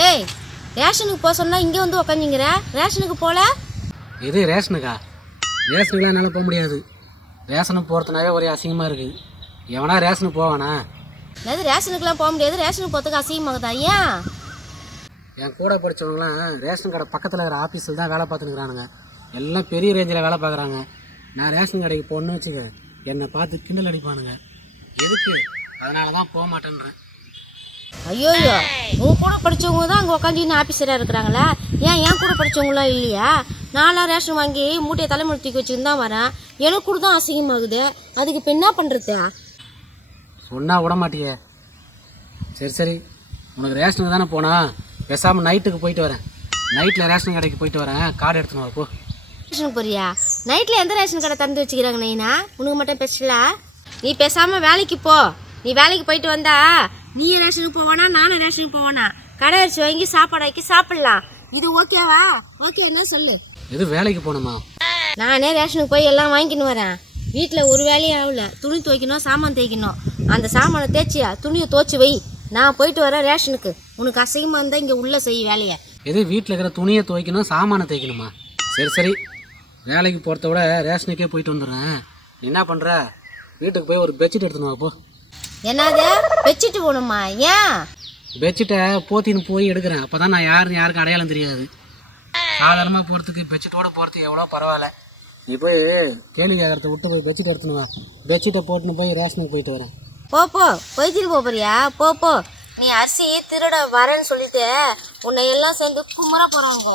ஏய், ரேஷனுக்கு போக சொன்னா இங்கே வந்து உக்காந்துங்கிற, ரேஷனுக்கு போல? எது ரேஷனுக்கா? ரேஷனுக்குலாம் என்னால் போக முடியாது. ரேஷனுக்கு போகிறதுனாவே ஒரே அசிங்கமாக இருக்குது. எவனா ரேஷனுக்கு போவானா? அது ரேஷனுக்குலாம் போக முடியாது, ரேஷனுக்கு போகிறதுக்கு அசிங்கமாகுதா? ஏன்? என் கூட படித்தவங்களாம் ரேஷன் கடை பக்கத்தில் இருக்கிற ஆஃபீஸில் தான் வேலை பார்த்துனுக்குறானுங்க. எல்லாம் பெரிய ரேஞ்சில் வேலை பார்க்குறாங்க. நான் ரேஷன் கடைக்கு போகணுன்னு வச்சுக்க, என்னை பார்த்து கிண்டல் அடிப்பானுங்க. எதுக்கு? அதனால தான் போக மாட்டேன்றேன். ஐயோயோ, உன் கூட படித்தவங்க தான் அங்கே உட்காந்து இன்னும் ஆஃபீஸராக இருக்கிறாங்களா? என் கூட படித்தவங்களாம் இல்லையா? நான்லாம் ரேஷன் வாங்கி மூட்டையை தலைமுறை தூக்கி வச்சுன்னு தான் வரேன். எனக்கு கூட தான் அசிங்கமாகுது. அதுக்கு இப்போ என்ன பண்ணுறது? சொன்னால் விட மாட்டியே. சரி சரி, உனக்கு ரேஷனுக்கு தானே போனா, பேசாமல் நைட்டுக்கு போயிட்டு வரேன். நைட்டில் ரேஷன் கடைக்கு போயிட்டு வரேன். கார்டு எடுத்துன்னு வா போ. ரேஷனுக்கு போறியா? நைட்டில் எந்த ரேஷன் கடை திறந்து வச்சுக்கிறாங்க நைனா? உனக்கு மட்டும் ஸ்பெஷலா? நீ பேசாமல் வேலைக்கு போ. நீ வேலைக்கு போயிட்டு வந்தா நீ ரேஷனுக்கு போவானா, நானும் ரேஷனுக்கு போவானா? கடை அரிசி வாங்கி சாப்பாடு ஆக்கி சாப்பிட்லாம். இது ஓகேவா? ஓகே, என்ன சொல்லு. எது வேலைக்கு போகணுமா? நானே ரேஷனுக்கு போய் எல்லாம் வாங்கின்னு வரேன். வீட்டில் ஒரு வேலையும் ஆகல. துணி துவைக்கணும், சாமான் தேய்க்கணும். அந்த சாமானை தேய்ச்சியா துணியை துவைச்சி வை. நான் போயிட்டு வரேன் ரேஷனுக்கு. உனக்கு அசிங்கமாக இருந்தால் இங்கே உள்ளே செய் வேலையை. எது வீட்டில் இருக்கிற துணியை துவைக்கணும், சாமானை தேய்க்கணுமா? சரி சரி, வேலைக்கு போகிறத விட ரேஷனுக்கே போயிட்டு வந்துடுறேன். என்ன பண்ணுற? வீட்டுக்கு போய் ஒரு பெட்ஷீட் எடுத்துன்னு வா போ. என்னது பெட்ஷீட்டு போகணுமா? ஏன்? பெட்ஷீட்டை போத்தின்னு போய் எடுக்கிறேன். அப்போ தான் நான் யாருக்கும் அடையாளம் தெரியாது. சாதாரணமாக போகிறதுக்கு பெட்ஷீட்டோடு போகிறதுக்கு எவ்வளோ பரவாயில்ல. நீ போய் கேள்வி கேட்கறத விட்டு போய் பெட்ஷீட் எடுத்துன்னு வா. பெட்ஷீட்டை போட்டுன்னு போய் ரேஷனுக்கு போயிட்டு வரேன். போய்ச்சிட்டு போறியா? போ. நீ அரிசி திருட வரேன்னு சொல்லிட்டு உன்னை எல்லாம் சேர்ந்து குமர போகிறவங்க.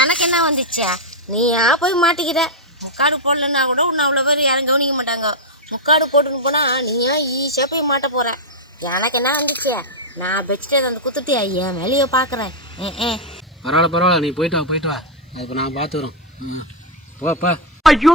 எனக்கு என்ன வந்துச்சா? நீ போய் மாட்டிக்கிற. முக்காடு போடலன்னா கூட உன்னை அவ்வளோ பேர் யாரும் கவனிக்க மாட்டாங்க. முக்காடு போட்டுன்னு போனால் நீ ஈஸியாக போய் மாட்ட போகிற. எனக்கு என்ன வந்துச்சு? நான் பெட்ஷீட்டை அந்த குத்துட்டியா? என் வேலையை பார்க்குறேன். பரவாயில்ல, நீ போயிட்டு வா. இப்போ நான் பார்த்துக்கிறோம். போப்பா. ஐயோ